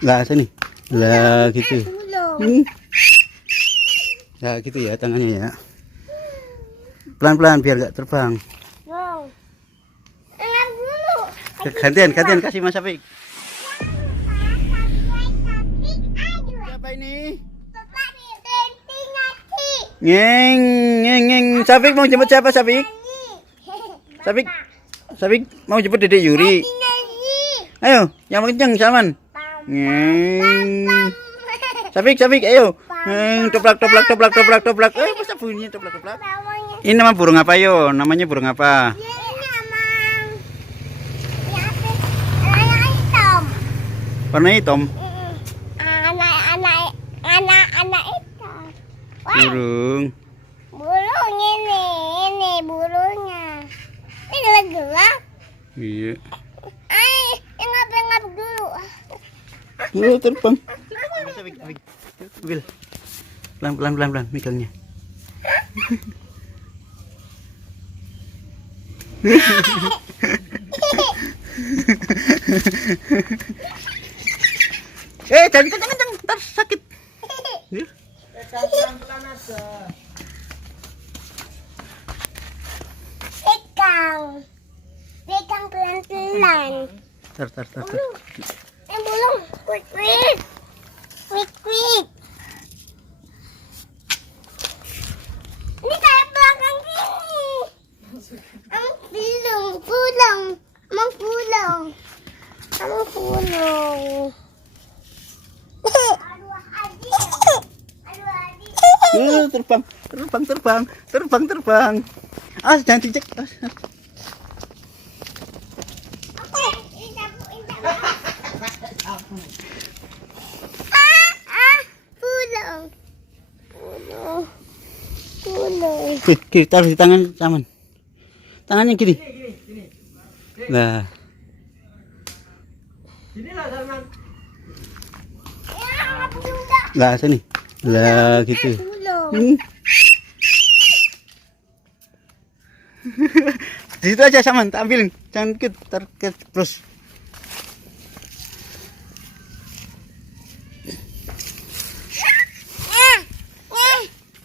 Lah sini. Lah gitu. Nah gitu ya tangannya ya. Pelan-pelan biar gak terbang. Wow. Enak dulu. Gantian kasih Mas Apik. Siapa ini? Ngeng. Sapik mau jemput siapa Sapik? Sapik mau jemput Dedek Yuri. Ayo, yang kenceng Saman. Ngeng. Sapik ayo. Toplak. Masa bunyinya toplak. Ini nama burung apa yo? Namanya burung apa? Warna hitam. Anak hitam. Burung. Burung ini burungnya. Ini gelap-gelap. Iya. Ngap dulu. Terbang. Ambil. Pelan, megangnya. Jangan kencang, ntar sakit. Pelan-pelan aja. Pegang pelan-pelan. Tar. Belum. Quick. Ini kayak belakang gini. Mau pulang. Terbang. Jangan dicek. Pulang. Kiri, taruh di tangan Saman. Tangannya gini. Nah. Inilah Salman. Lah sini. Lah gitu. Di situ aja Saman, tak ambilin. Jangan ke terus.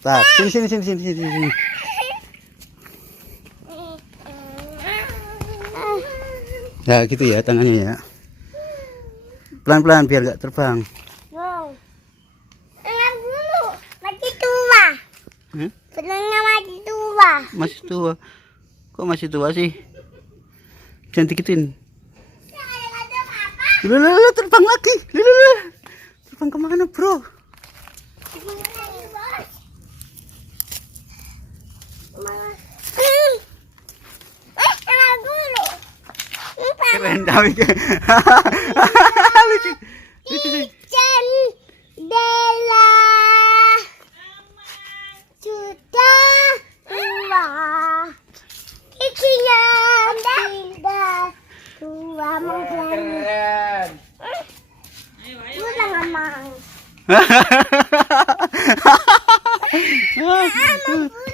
Nah, sini. Nah, gitu ya tangannya ya. Pelan-pelan biar gak terbang. Wow. Enak dulu. Masih tua. Senangnya masih tua. Masih tua. Kok masih tua sih? Jangan dikitin. Loh, terbang lagi. Terbang kemana, bro? Enak dulu. Keren tapi. Lucu. Jendela sudah tua. Ikinya sudah tua Keren. pulang amang.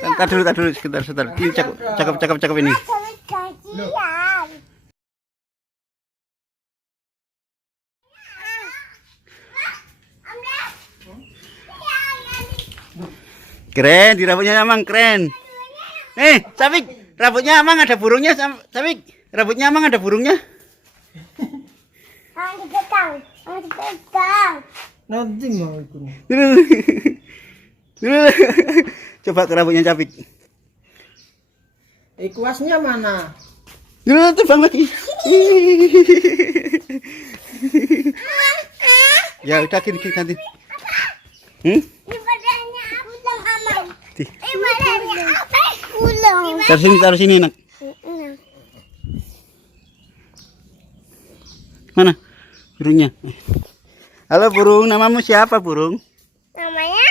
Entar dulu, sebentar. Ini cakep ini. Kasihan. Keren, di rambutnya Amang keren. Sapik, rambutnya Amang ada burungnya, Sapik. Rambutnya Amang ada burungnya. Dipegang. Nanti mau ikut. Dulu. Coba ke rambutnya Sapik. Kuasnya mana? Dulu terbang lagi. Ya udah ganti. Di badannya pulang amang. Di badannya apa? Pulang. Taruh sini nak. Mana burungnya? Halo burung, namamu siapa burung? Namanya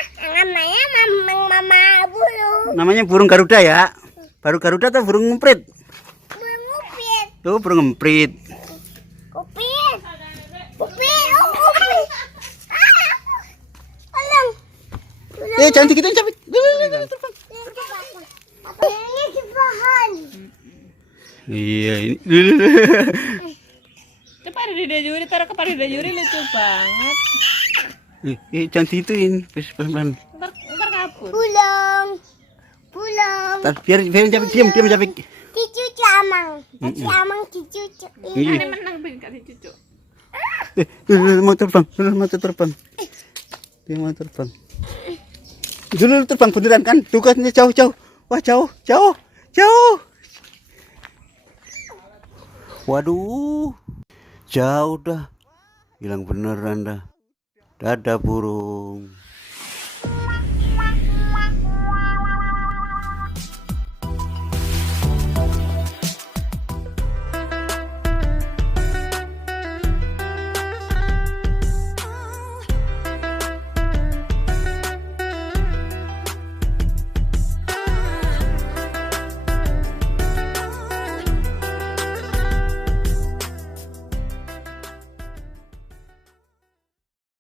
Mama Burung. Namanya burung Garuda ya. Baru Garuda atau burung ngemprit? Burung upit. Tuh burung ngemprit. Upit. Pulang. Jangan dikitin Sapik. Ini di pohon. Iya ini. Cepat ada di Juri, taruh ke pari Juri lucu banget. Jangan dihituin, pelan-pelan. Ntar kabur. Pulang. Pulang. Ntar, biar Japik diam Japik. Dicucu amang. Nanti amang dicucu. Ini menang pengen kasih cucu. Mau terbang, dia mau terbang. Dulu terbang beneran kan? Tuh kan jauh. Wah jauh. Waduh, jauh dah. Hilang beneran dah. Dadah burung.